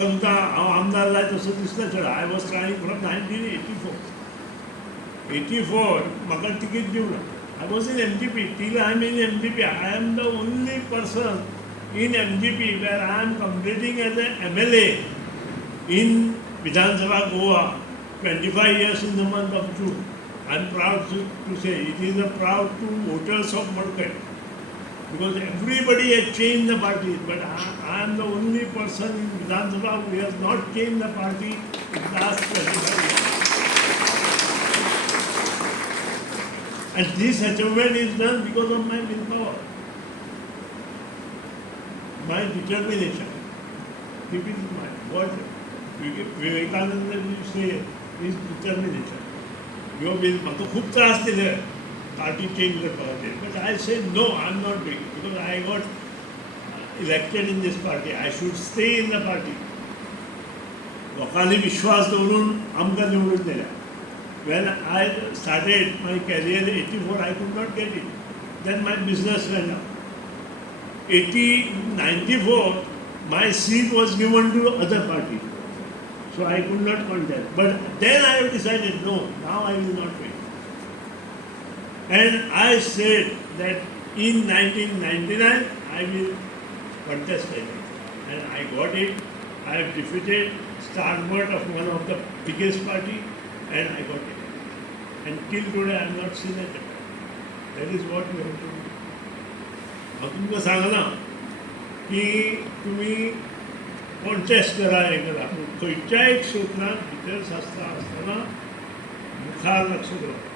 म्हाका सुद्दां हांव आमदार जाय तसो दिसता चड. आय वॉज ट्रायंग फ्रॉम 1984 म्हाका ticket दिवना. I was in MGP. Till I am in MGP, I am the only person in MGP where I am competing as an MLA in Vidhan Sabha Goa 25 years in the month of June. I am proud to say it is a proud to voters of Madkay, because everybody has changed the party, but I am the only person in Vidhan Sabha who has not changed the party in the last 25 years. And this achievement is done because of my willpower, my determination. This is my what Vivekananda used to say is determination. Your will. म्हाका खूब त्रास दिले party change करपाक, but I said no, I am not doing, because I got elected in this party. I should stay in the party. लोकांनी विश्वास दवरून आमकां निवडून दिल्या. When I started my career in 84, I could not get it. Then my business went up. 94, my seat was given to other party, so I could not contest. But then I decided, no, now I will not wait. And I said that in 1999, I will contest again. And I got it. I have defeated Starboard of one of the biggest party, and I got it. And till today I am not seen it. That is what we have to do. हांव तुमकां सांगना की तुमी contest करा, हें करा, पूण खंयच्याय क्षेत्रांत भितर आसतना मुखार लक्ष दवरप.